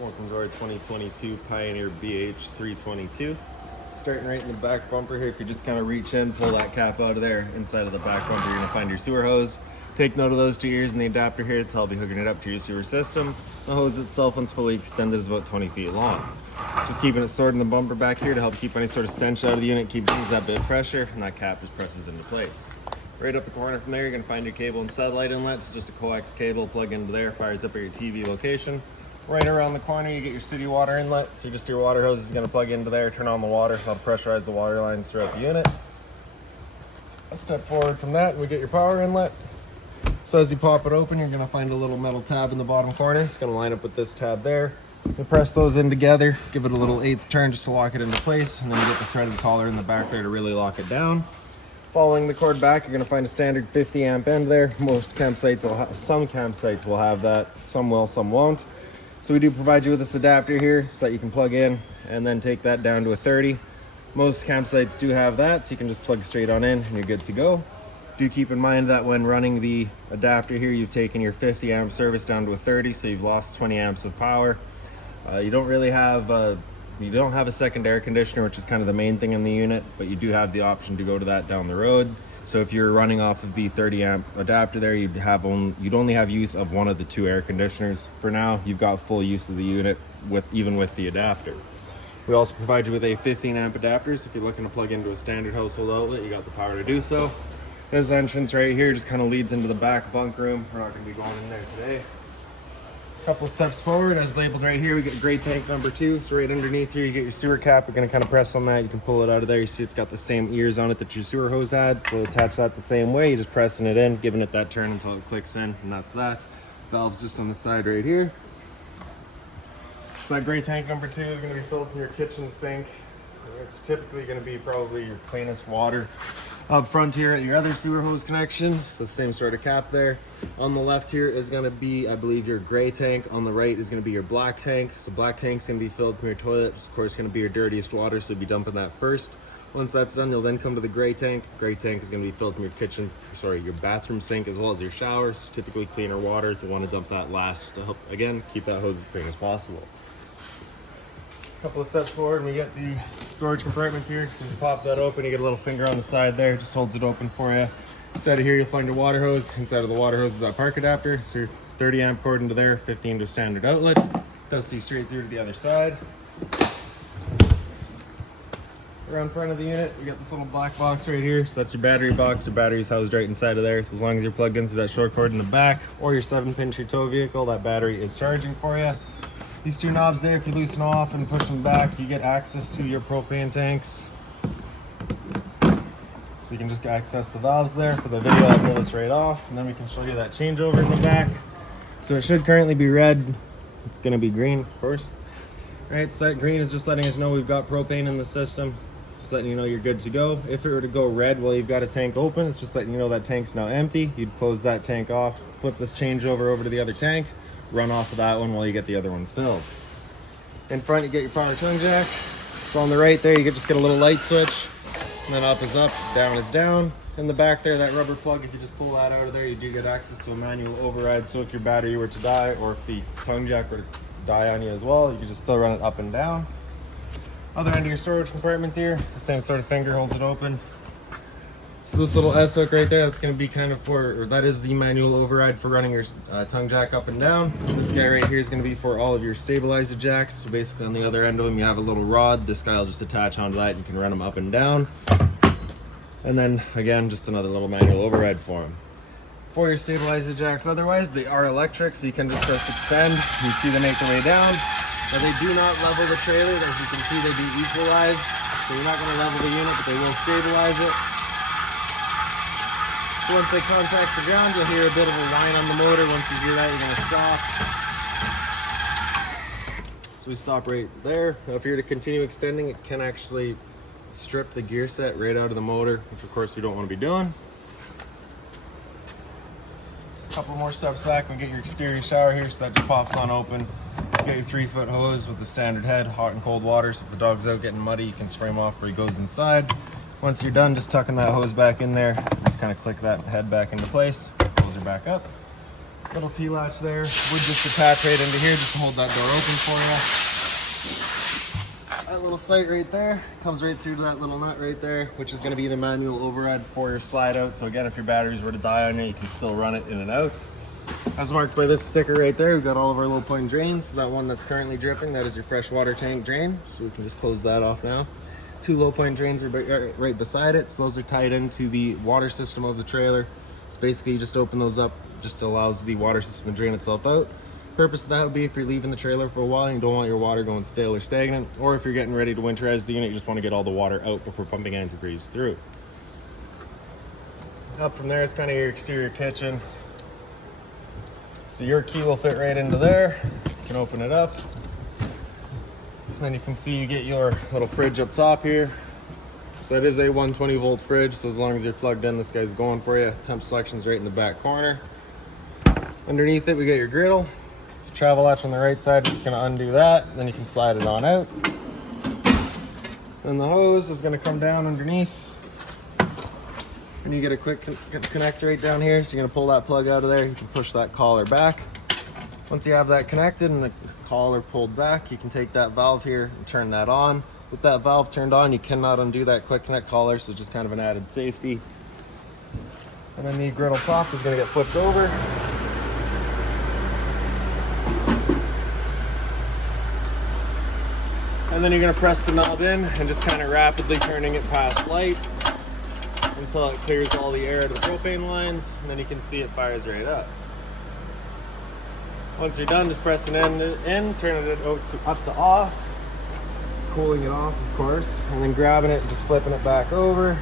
Welcome to our 2022 Pioneer BH322. Starting right in the back bumper here, if you just kind of reach in, pull that cap out of there, inside of the back bumper you're going to find your sewer hose. Take note of those two ears and the adapter here to help you hooking it up to your sewer system. The hose itself, once fully extended, is about 20 feet long. Just keeping it stored in the bumper back here to help keep any sort of stench out of the unit, keep things that bit fresher, and that cap just presses into place. Right up the corner from there, you're going to find your cable and satellite inlet. It's just a coax cable, plug into there, fires up at your TV location. Right around the corner, you get your city water inlet. So just your water hose is going to plug into there, turn on the water, that'll pressurize the water lines throughout the unit. A step forward from that, and we get your power inlet. So as you pop it open, you're going to find a little metal tab in the bottom corner. It's going to line up with this tab there. You press those in together, give it a little 1/8 turn just to lock it into place, and then you get the threaded collar in the back there to really lock it down. Following the cord back, you're going to find a standard 50 amp end there. Most campsites will have, some campsites will have that, some will, some won't. So we do provide you with this adapter here so that you can plug in and then take that down to a 30. Most campsites do have that, so you can just plug straight on in and you're good to go. Do keep in mind that when running the adapter here, you've taken your 50 amp service down to a 30, so you've lost 20 amps of power. You don't have a second air conditioner, which is kind of the main thing in the unit, but you do have the option to go to that down the road. So if you're running off of the 30 amp adapter there, you'd only have use of one of the two air conditioners. For now, you've got full use of the unit even with the adapter. We also provide you with a 15 amp adapter, so if you're looking to plug into a standard household outlet, you got the power to do so. This entrance right here just kind of leads into the back bunk room. We're not going to be going in there today. Couple of steps forward, as labeled right here, we get gray tank number 2. So right underneath here you get your sewer cap. We're going to kind of press on that. You can pull it out of there. You see it's got the same ears on it that your sewer hose had, so attach that the same way. You're just pressing it in, giving it that turn until it clicks in, and that's that. Valve's just on the side right here. So that gray tank number 2 is going to be filled from your kitchen sink. It's typically going to be probably your cleanest water. Up front here at your other sewer hose connection, so same sort of cap there. On the left here is going to be, I believe, your gray tank. On the right is going to be your black tank. So black tank's going to be filled from your toilet. It's of course going to be your dirtiest water, so you'll be dumping that first. Once that's done, you'll then come to the gray tank. Gray tank is going to be filled from your bathroom sink as well as your showers. Typically cleaner water. You want to dump that last to help, again, keep that hose as clean as possible. Couple of steps forward and we get the storage compartments here. So as you pop that open, you get a little finger on the side there, it just holds it open for you. Inside of here you'll find your water hose. Inside of the water hose is that park adapter, so your 30 amp cord into there, 15 to standard outlet. Does see straight through to the other side. Around front of the unit we got this little black box right here, so that's your battery box. Your battery's housed right inside of there, so as long as you're plugged in through that short cord in the back or your 7-pin your tow vehicle, that battery is charging for you. These two knobs there, if you loosen off and push them back, you get access to your propane tanks. So you can just access the valves there. For the video, I'll pull this right off, and then we can show you that changeover in the back. So it should currently be red. It's going to be green, of course. All right, so that green is just letting us know we've got propane in the system. Just letting you know you're good to go. If it were to go red while you've got a tank open, it's just letting you know that tank's now empty. You'd close that tank off, flip this changeover over to the other tank, run off of that one while you get the other one filled. In front you get your power tongue jack. So on the right there you just get a little light switch, and then up is up, down is down. In the back there, that rubber plug, if you just pull that out of there, you do get access to a manual override. So if your battery were to die, or if the tongue jack were to die on you as well, you can just still run it up and down. Other end of your storage compartments here, the same sort of finger holds it open. So this little S hook right there, that's going to be kind of that is the manual override for running your tongue jack up and down. This guy right here is going to be for all of your stabilizer jacks. So basically on the other end of them you have a little rod. This guy will just attach onto that and you can run them up and down. And then again, just another little manual override for them. For your stabilizer jacks otherwise, they are electric, so you can just press extend. You see they make their way down. Now they do not level the trailer. As you can see, they do equalize. So you're not going to level the unit, but they will stabilize it. So once they contact the ground, you'll hear a bit of a whine on the motor. Once you hear that, you're going to stop. So we stop right there. Now if you're to continue extending, it can actually strip the gear set right out of the motor, which of course we don't want to be doing. A couple more steps back, we get your exterior shower here, so that just pops on open. You get your 3-foot hose with the standard head, hot and cold water, so if the dog's out getting muddy, you can spray him off before he goes inside. Once you're done, just tucking that hose back in there, just kind of click that head back into place, close her back up. Little T-latch there would just attach right into here just to hold that door open for you. That little sight right there comes right through to that little nut right there, which is going to be the manual override for your slide out. So again, if your batteries were to die on you, you can still run it in and out. As marked by this sticker right there, we've got all of our low point drains. So that one that's currently dripping, that is your fresh water tank drain. So we can just close that off now. 2 low point drains are right beside it. So those are tied into the water system of the trailer. So basically you just open those up, just allows the water system to drain itself out. Purpose of that would be if you're leaving the trailer for a while and you don't want your water going stale or stagnant, or if you're getting ready to winterize the unit, you just want to get all the water out before pumping antifreeze through. Up from there is kind of your exterior kitchen. So your key will fit right into there. You can open it up. Then you can see you get your little fridge up top here. So that is a 120 volt fridge. So as long as you're plugged in, this guy's going for you. Temp selection's right in the back corner. Underneath it, we got your griddle. So travel latch on the right side, we're just gonna undo that. Then you can slide it on out. Then the hose is gonna come down underneath. And you get a quick connector right down here. So you're gonna pull that plug out of there. You can push that collar back. Once you have that connected and the collar pulled back, you can take that valve here and turn that on. With that valve turned on, you cannot undo that quick connect collar, so it's just kind of an added safety. And then the griddle top is gonna get flipped over. And then you're gonna press the knob in and just kind of rapidly turning it past light until it clears all the air out of the propane lines, and then you can see it fires right up. Once you're done, just pressing in, turning it up to off, cooling it off, of course, and then grabbing it and just flipping it back over.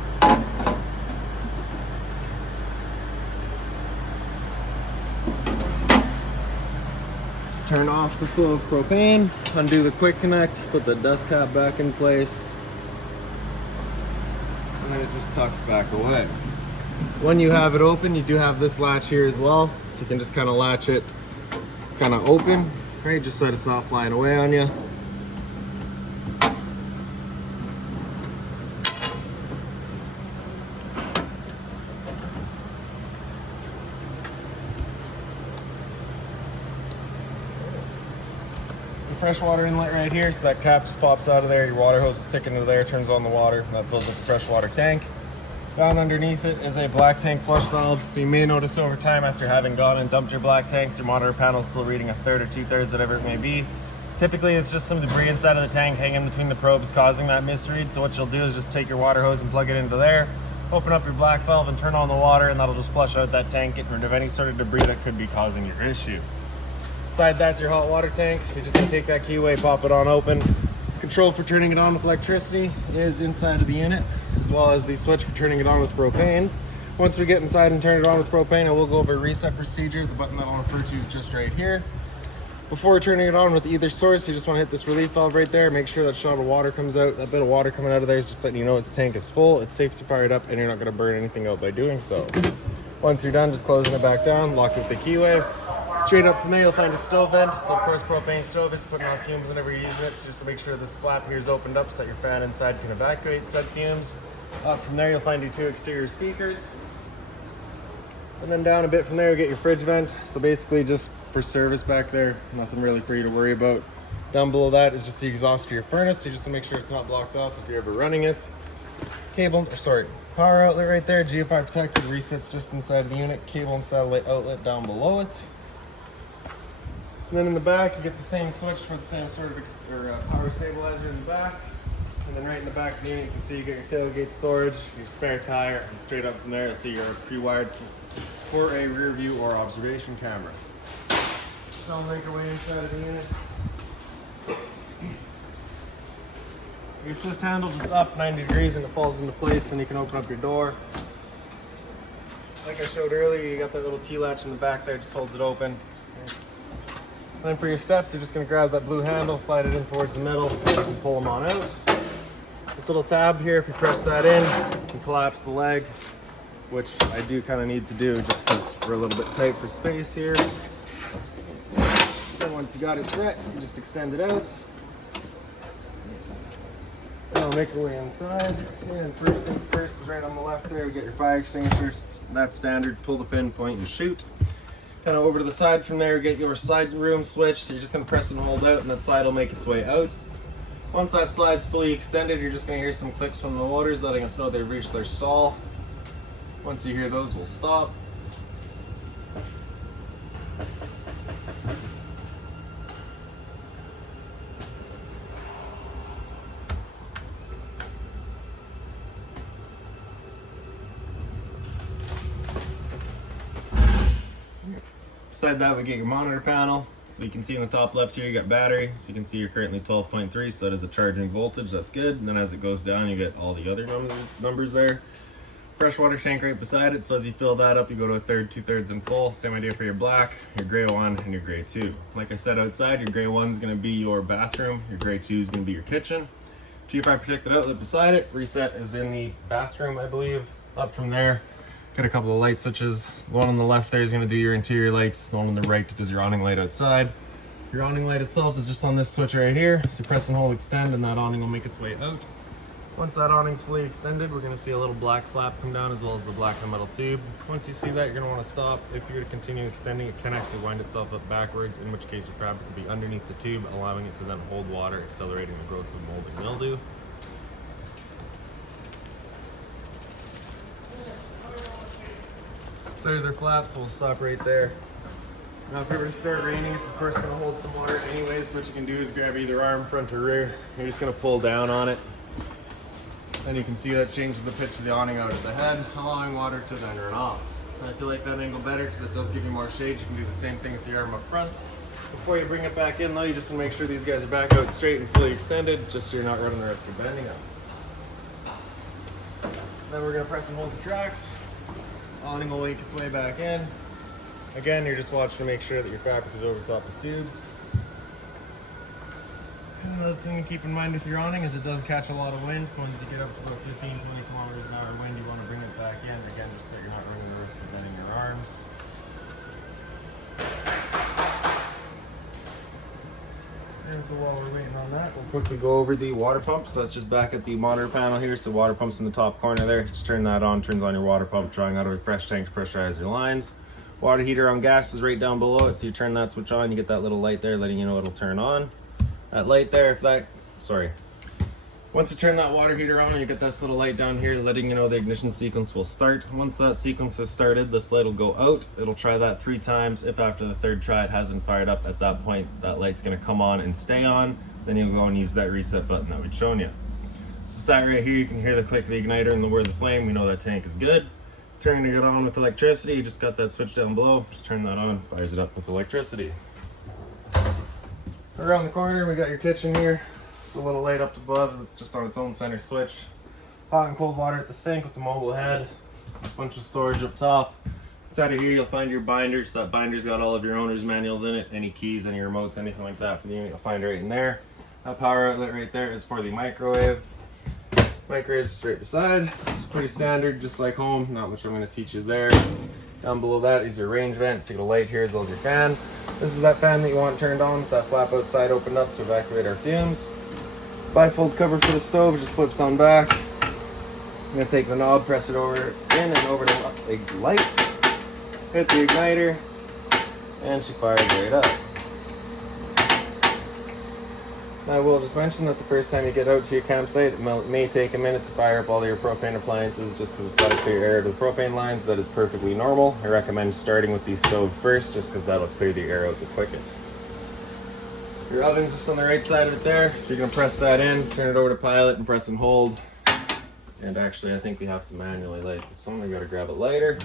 Turn off the flow of propane, undo the quick connect, put the dust cap back in place, and then it just tucks back away. When you have it open, you do have this latch here as well, so you can just kind of latch it kind of open, right, just so that it's not flying away on you. Freshwater inlet right here, so that cap just pops out of there. Your water hose is sticking to there, turns on the water, and that fills up the freshwater tank. Down underneath it is a black tank flush valve, so you may notice over time after having gone and dumped your black tanks, your monitor panel is still reading 1/3 or 2/3, whatever it may be. Typically it's just some debris inside of the tank hanging between the probes causing that misread, so what you'll do is just take your water hose and plug it into there, open up your black valve and turn on the water, and that'll just flush out that tank, getting rid of any sort of debris that could be causing your issue. Side that's your hot water tank, so you're just gonna take that keyway, pop it on open. Control for turning it on with electricity is inside of the unit, as well as the switch for turning it on with propane. Once we get inside and turn it on with propane, I will go over a reset procedure. The button that I'll refer to is just right here. Before turning it on with either source, you just want to hit this relief valve right there. Make sure that shot of water comes out. That bit of water coming out of there is just letting you know its tank is full. It's safe to fire it up, and you're not going to burn anything out by doing so. Once you're done, just closing it back down, lock it with the keyway. Straight up from there, you'll find a stove vent. So of course, propane stove is putting on fumes whenever you're using it. So just to make sure this flap here is opened up so that your fan inside can evacuate said fumes. Up from there, you'll find your 2 exterior speakers. And then down a bit from there, you'll get your fridge vent. So basically just for service back there, nothing really for you to worry about. Down below that is just the exhaust for your furnace. So just to make sure it's not blocked off if you're ever running it. Power outlet right there, GFI protected, resets just inside of the unit. Cable and satellite outlet down below it. And then in the back, you get the same switch for the same sort of power stabilizer in the back. And then right in the back of the unit, you can see you get your tailgate storage, your spare tire, and straight up from there, you'll see your pre-wired for a rear view or observation camera. So I'll make our way inside of the unit. Your assist handle just up 90 degrees and it falls into place, and you can open up your door. Like I showed earlier, you got that little T-latch in the back there, just holds it open. And then for your steps, you're just going to grab that blue handle, slide it in towards the middle, and pull them on out. This little tab here, if you press that in, you can collapse the leg, which I do kind of need to do just because we're a little bit tight for space here. Then once you got it set, you just extend it out. And I'll make our way inside. And first things first is right on the left there, we get your fire extinguisher. That's standard, pull the pin, point, and shoot. Kind of over to the side from there, get your side room switch. So you're just gonna press and hold out and that slide will make its way out. Once that slide's fully extended, you're just gonna hear some clicks from the motors letting us know they've reached their stall. Once you hear those, we'll stop. Beside that, we get your monitor panel. So you can see in the top left here, you got battery. So you can see you're currently 12.3, so that is a charging voltage, that's good. And then as it goes down, you get all the other numbers there. Fresh water tank right beside it, so as you fill that up, you go to a third, 2/3 and full. Same idea for your black, your gray one, and your gray two. Like I said, outside, your gray one's gonna be your bathroom, your gray two is gonna be your kitchen. G5 protected outlet beside it. Reset is in the bathroom, I believe. Up from there, got a couple of light switches. The one on the left there is going to do your interior lights. The one on the right does your awning light outside. Your awning light itself is just on this switch right here. So press and hold extend and that awning will make its way out. Once that awning's fully extended, we're going to see a little black flap come down as well as the black and metal tube. Once you see that, you're going to want to stop. If you're to continue extending, it can actually wind itself up backwards, in which case your fabric will be underneath the tube, allowing it to then hold water, accelerating the growth of mold and mildew. So there's our flaps, so we'll stop right there. Now if it were to start raining, it's of course going to hold some water anyways. So what you can do is grab either arm, front or rear. You're just going to pull down on it. And you can see that changes the pitch of the awning out at the head, allowing water to then run off. And I feel like that angle better because it does give you more shade. You can do the same thing with the arm up front. Before you bring it back in though, you just want to make sure these guys are back out straight and fully extended, just so you're not running the risk of bending them. Then we're going to press and hold the tracks. Awning will make its way back in. Again, you're just watching to make sure that your fabric is over top the tube. And another thing to keep in mind with your awning is it does catch a lot of wind, so once you get up to about 15-20 kilometers an hour wind, you want to bring it back in. Again, just so you're not running the risk of bending your arms. And so while we're waiting on that, we'll quickly go over the water pump. So that's just back at the monitor panel here. So water pump's in the top corner there. Just turn that on, turns on your water pump, drawing out a fresh tank to pressurize your lines. Water heater on gas is right down below it. So you turn that switch on, you get that little light there letting you know it'll turn on. That light there, once you turn that water heater on, you get this little light down here letting you know the ignition sequence will start. Once that sequence has started, this light will go out. It'll try that 3 times. If after the 3rd try it hasn't fired up, at that point that light's going to come on and stay on. Then you'll go and use that reset button that we'd shown you. So sat right here, you can hear the click of the igniter and the whir of the flame. We know that tank is good. Turning it on with electricity, you just got that switch down below. Just turn that on, fires it up with electricity. Around the corner, we got your kitchen here. It's a little light up above, it's just on its own center switch. Hot and cold water at the sink with the mobile head. A bunch of storage up top. Inside of here, you'll find your binder. So that binder's got all of your owner's manuals in it. Any keys, any remotes, anything like that for the unit, you'll find right in there. That power outlet right there is for the microwave. Microwave's straight beside. It's pretty standard, just like home. Not much I'm going to teach you there. Down below that is your range vent. So you get a light here as well as your fan. This is that fan that you want turned on with that flap outside opened up to evacuate our fumes. Bifold cover for the stove just flips on back. I'm going to take the knob, press it over in and over to the light. Hit the igniter, and she fires right up. Now I will just mention that the first time you get out to your campsite, it may take a minute to fire up all your propane appliances just because it's got to clear air to the propane lines. That is perfectly normal. I recommend starting with the stove first just because that'll clear the air out the quickest. Your oven's just on the right side of it there, so you're going to press that in, turn it over to pilot and press and hold. And actually I think we have to manually light this one. We've got to grab a lighter.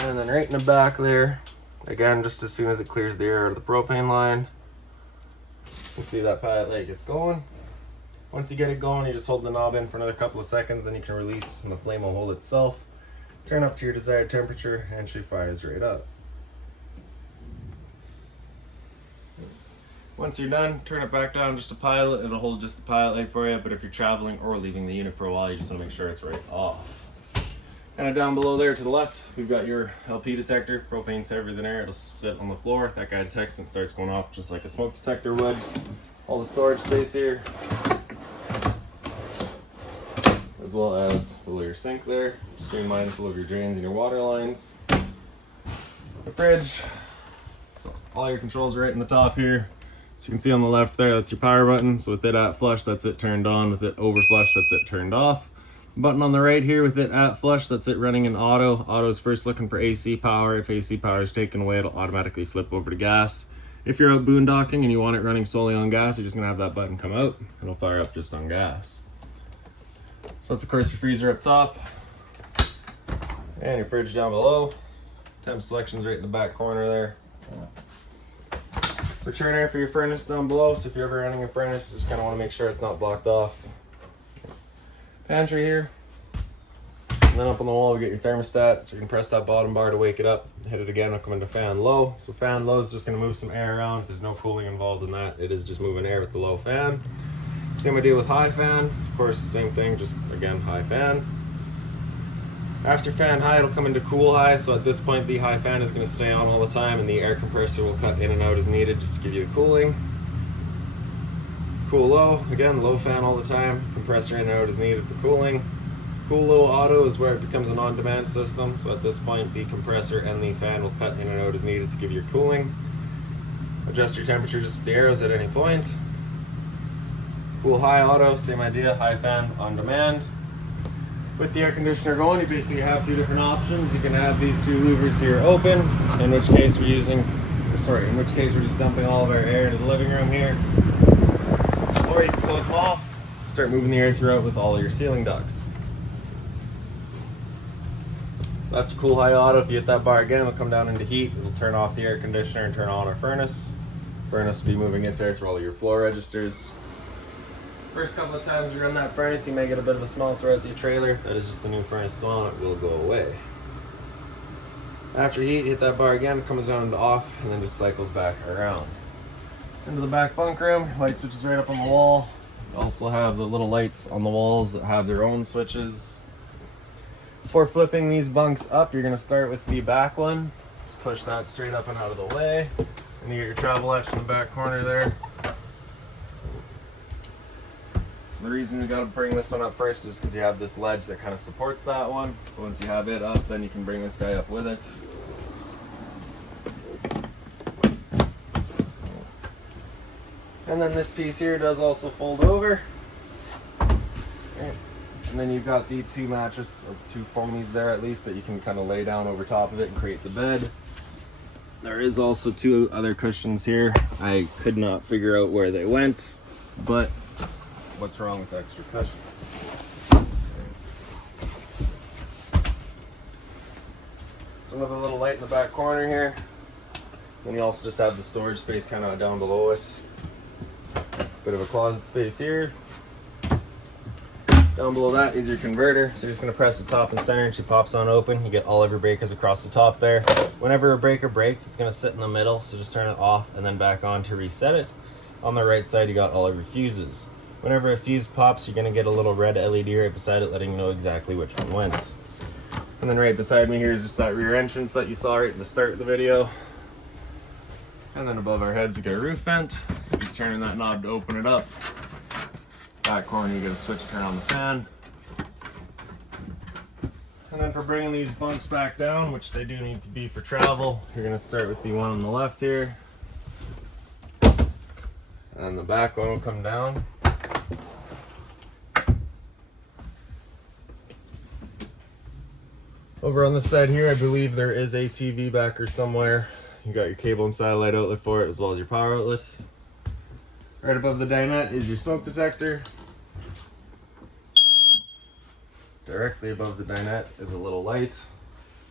And then right in the back there, again, just as soon as it clears the air out of the propane line, you can see that pilot light gets going. Once you get it going, you just hold the knob in for another couple of seconds, then you can release and the flame will hold itself. Turn up to your desired temperature and she fires right up. Once you're done, turn it back down just to pilot. It'll hold just the pilot light for you, but if you're traveling or leaving the unit for a while, you just want to make sure it's right off. And down below there to the left, we've got your LP detector. Propane's heavier than air. It'll sit on the floor. That guy detects and starts going off just like a smoke detector would. All the storage space here, as well as below your sink there. Just be mindful of your drains and your water lines. The fridge. So all your controls are right in the top here. So you can see on the left there, that's your power button. So with it at flush, that's it turned on. With it over flush, that's it turned off. Button on the right here with it at flush, that's it running in auto. Auto is first looking for AC power. If AC power is taken away, it'll automatically flip over to gas. If you're out boondocking and you want it running solely on gas, you're just gonna have that button come out. It'll fire up just on gas. So that's of course your freezer up top. And your fridge down below. Temp selection's right in the back corner there. Return air for your furnace down below. So if you're ever running a furnace, just kind of want to make sure it's not blocked off. Pantry here. And then up on the wall we get your thermostat. So you can press that bottom bar to wake it up. Hit it again, it'll come into fan low. So fan low is just going to move some air around. There's no cooling involved in that. It is just moving air with the low fan. Same idea with high fan. Of course, same thing, just again, high fan. After fan high, it'll come into cool high. So at this point, the high fan is going to stay on all the time and the air compressor will cut in and out as needed just to give you the cooling. Cool low, again, low fan all the time. Compressor in and out as needed for cooling. Cool low auto is where it becomes an on-demand system. So at this point, the compressor and the fan will cut in and out as needed to give you your cooling. Adjust your temperature just with the arrows at any point. Cool high auto, same idea, high fan on demand. With the air conditioner going, you basically have two different options. You can have these two louvers here open, in which case we're just dumping all of our air into the living room here. Or you can close them off, start moving the air throughout with all of your ceiling ducts. After cool high auto, if you hit that bar again, it'll come down into heat. It'll turn off the air conditioner and turn on our furnace. Furnace will be moving its air through all of your floor registers. First couple of times you run that furnace, you may get a bit of a smell throughout your trailer. That is just the new furnace smell, and it will go away. After heat, hit that bar again, it comes down to off, and then just cycles back around. Into the back bunk room, light switch is right up on the wall. You also have the little lights on the walls that have their own switches. Before flipping these bunks up, you're going to start with the back one. Just push that straight up and out of the way. And you get your travel latch in the back corner there. So the reason you got to bring this one up first is because you have this ledge that kind of supports that one. So once you have it up, then you can bring this guy up with it. And then this piece here does also fold over. And then you've got the two mattress, or two foamies there at least, that you can kind of lay down over top of it and create the bed. There is also two other cushions here. I could not figure out where they went, but what's wrong with extra cushions? So another little light in the back corner here. Then you also just have the storage space kind of down below it. Bit of a closet space here. Down below that is your converter. So you're just going to press the top and center and she pops on open. You get all of your breakers across the top there. Whenever a breaker breaks, it's going to sit in the middle. So just turn it off and then back on to reset it. On the right side, you got all of your fuses. Whenever a fuse pops, you're going to get a little red LED right beside it, letting you know exactly which one went. And then right beside me here is just that rear entrance that you saw right at the start of the video. And then above our heads, you get a roof vent. So just turning that knob to open it up. Back corner, you get a switch to turn on the fan. And then for bringing these bunks back down, which they do need to be for travel, you're going to start with the one on the left here. And the back one will come down. Over on this side here, I believe there is a TV backer somewhere. You got your cable and satellite outlet for it, as well as your power outlet. Right above the dinette is your smoke detector. Directly above the dinette is a little light.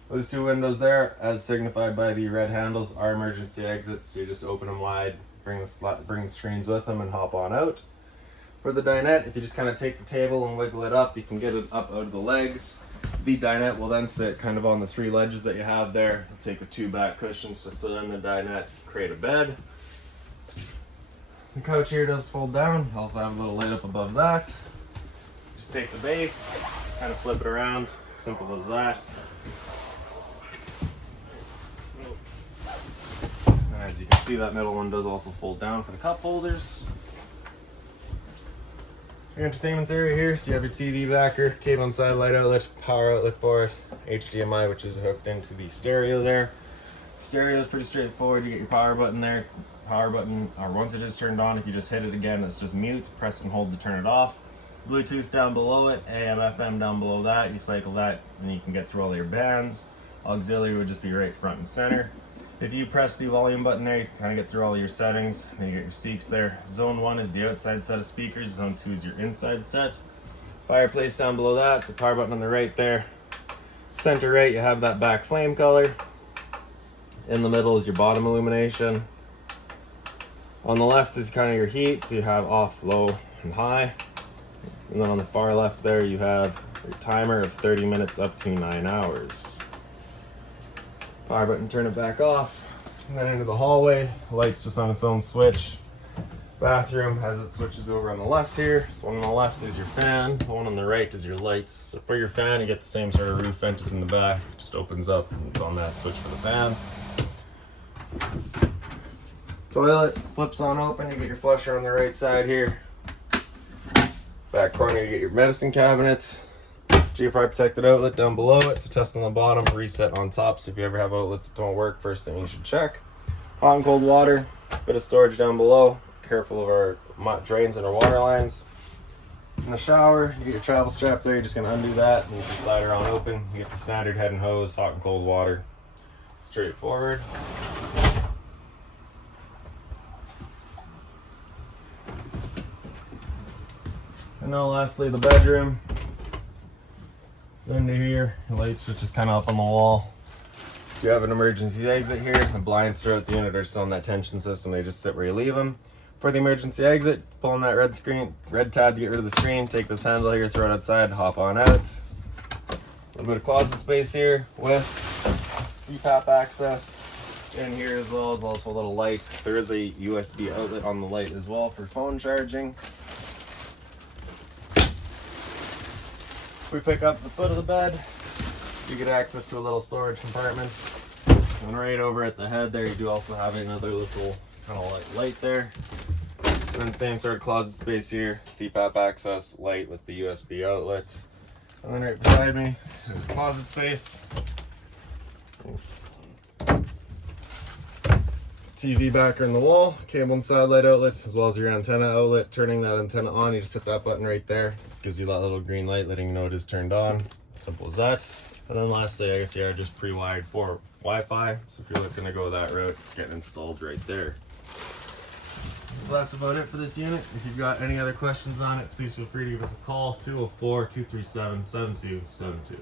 Those two windows there, as signified by the red handles, are emergency exits. So you just open them wide, bring the screens with them, and hop on out. For the dinette, if you just kind of take the table and wiggle it up, you can get it up out of the legs. The dinette will then sit kind of on the three ledges that you have there. You'll take the two back cushions to fill in the dinette, create a bed. The couch here does fold down. You also have a little light up above that. Just take the base, kind of flip it around. Simple as that. And as you can see, that middle one does also fold down for the cup holders. Your entertainment area here, so you have your TV backer, cable and satellite outlet, power outlet for it, HDMI, which is hooked into the stereo there. Stereo is pretty straightforward. You get your power button there. Power button, or once it is turned on, if you just hit it again, it's just mute. Press and hold to turn it off. Bluetooth down below it, AM, FM down below that. You cycle that, and you can get through all your bands. Auxiliary would just be right front and center. If you press the volume button there, you can kind of get through all your settings. And you get your seeks there. Zone 1 is the outside set of speakers. Zone 2 is your inside set. Fireplace down below that. It's a power button on the right there. Center right, you have that back flame color. In the middle is your bottom illumination. On the left is kind of your heat, so you have off, low, and high. And then on the far left there, you have your timer of 30 minutes up to 9 hours. Power button, turn it back off. And then into the hallway, light's just on its own switch. Bathroom has its switches over on the left here. So one on the left is your fan, the one on the right is your lights. So for your fan, you get the same sort of roof vent as in the back. It just opens up and it's on that switch for the fan. Toilet flips on open, you get your flusher on the right side here. Back corner, you get your medicine cabinets. GFI protected outlet down below it, so test on the bottom, reset on top. So if you ever have outlets that don't work, first thing you should check. Hot and cold water, bit of storage down below. Careful of our drains and our water lines. In the shower, you get your travel strap there. You're just going to undo that, and you can slide her on open. You get the standard head and hose, hot and cold water. Straightforward. And now lastly, the bedroom. So into here, the light switch is kind of up on the wall. You have an emergency exit here. The blinds throughout the unit are still on that tension system. They just sit where you leave them. For the emergency exit, pull on that red tab to get rid of the screen. Take this handle here, throw it outside, hop on out. A little bit of closet space here with CPAP access in here as well as also a little light. There is a USB outlet on the light as well for phone charging. We pick up the foot of the bed, you get access to a little storage compartment. And right over at the head there, you do also have another little kind of light there. And then same sort of closet space here, CPAP access, light with the USB outlets. And then right beside me, there's closet space. TV backer in the wall, cable and satellite outlets, as well as your antenna outlet. Turning that antenna on, you just hit that button right there. Gives you that little green light letting you know it is turned on. Simple as that. And then lastly, I guess you are just pre-wired for Wi-Fi. So if you're looking to go that route, it's getting installed right there. So that's about it for this unit. If you've got any other questions on it, please feel free to give us a call, 204-237-7272.